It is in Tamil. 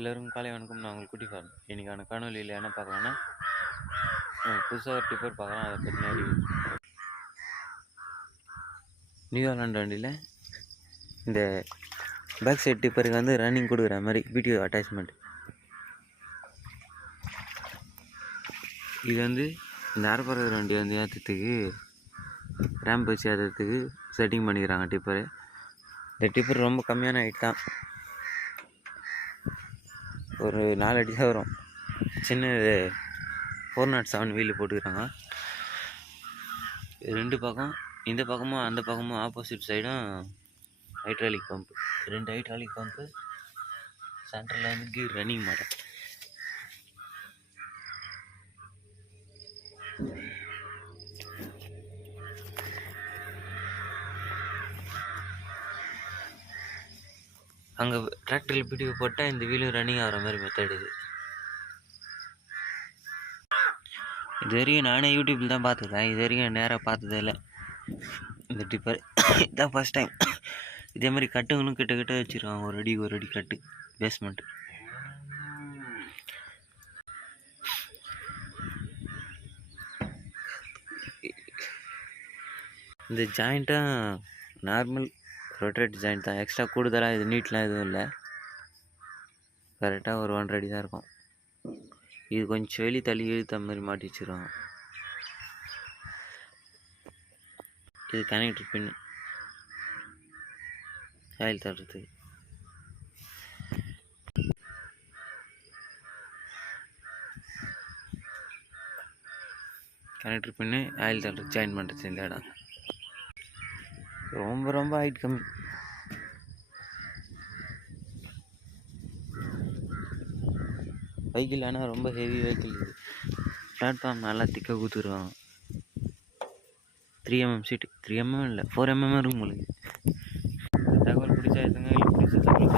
எல்லோருக்கும் காலை வணக்கம். நான் உங்களுக்கு குட்டி ஃபார்ம். இன்றைக்கான காணொலியில் என்ன பார்க்கலான்னா, புதுசாக ஒரு டிப்பர் பார்க்கலாம். அதை பற்றின ரிவ்யூ. நியூயார்லாண்ட் வண்டியில் இந்த பேக் சைட் டிப்பருக்கு வந்து ரன்னிங் கொடுக்குற மாதிரி வீடியோ அட்டாச்மெண்ட். இது வந்து இந்த அரைப்பறவை வண்டி வந்து ஏற்றுறதுக்கு ரேம்ப் வச்சு ஏற்றுறதுக்கு செட்டிங் பண்ணிக்கிறாங்க டிப்பரு. இந்த டிப்பர் ரொம்ப கம்மியான ஹைட் தான், ஒரு 4 அடி தான் வரும். சின்ன 407 வீல் போட்டுக்கிறாங்க. ரெண்டு பக்கம், இந்த பக்கமும் அந்த பக்கமும் ஆப்போசிட் சைடும் ஹைட்ராலிக் பம்பு, 2 ஹைட்ராலிக் பம்பு. சென்டரில் வந்து கீர் ரன்னிங் மாட்டேன். அங்கே டிராக்டரில் பிடிக்க போட்டால் இந்த வீலும் ரன்னிங் ஆகிற மாதிரி மெத்தட் இது. இது வரைக்கும் நானே யூடியூப்பில் தான் பார்த்துக்கிறேன். இது வரைக்கும் நேராக பார்த்ததே இல்லை இந்த டிப்பர். இதுதான் ஃபஸ்ட் டைம். இதே மாதிரி கட்டுங்களும் கிட்ட வச்சுருக்காங்க. ஒரு அடி கட்டு பேஸ்மெண்ட்டு. இந்த ஜாயிண்ட்டாக நார்மல் ரொட்டேட் ஜாயிண்ட் தான், எக்ஸ்ட்ரா கூடுதலாக இது நீட்லாம் எதுவும் இல்லை. கரெக்டாக ஒரு 1.5 அடி தான் இருக்கும். இது கொஞ்சம் வெளி தள்ளி இழுத்த மாதிரி மாட்டி வச்சுருவாங்க. இது கனெக்டர் பின் ஆயில் தட்டுறதுக்கு. கனெக்டர் பின்னு ஆயில் தட்டுறது ஜாயின் பண்ணுறது இந்த இடம். ரொம்ப ஹைட் கம்மி. வெஹிக்கிள் ஆனால் ரொம்ப ஹெவி வெஹிக்கிள் இது. பிளாட்ஃபார்ம் நல்லா திக்காக கொடுத்துருவாங்க. 3mm சீட்டு, 3mm இல்லை 4mm இருக்கும் உங்களுக்கு. தகவல் பிடிச்சா எடுத்துங்க, இல்லை பிடிச்ச தகவல்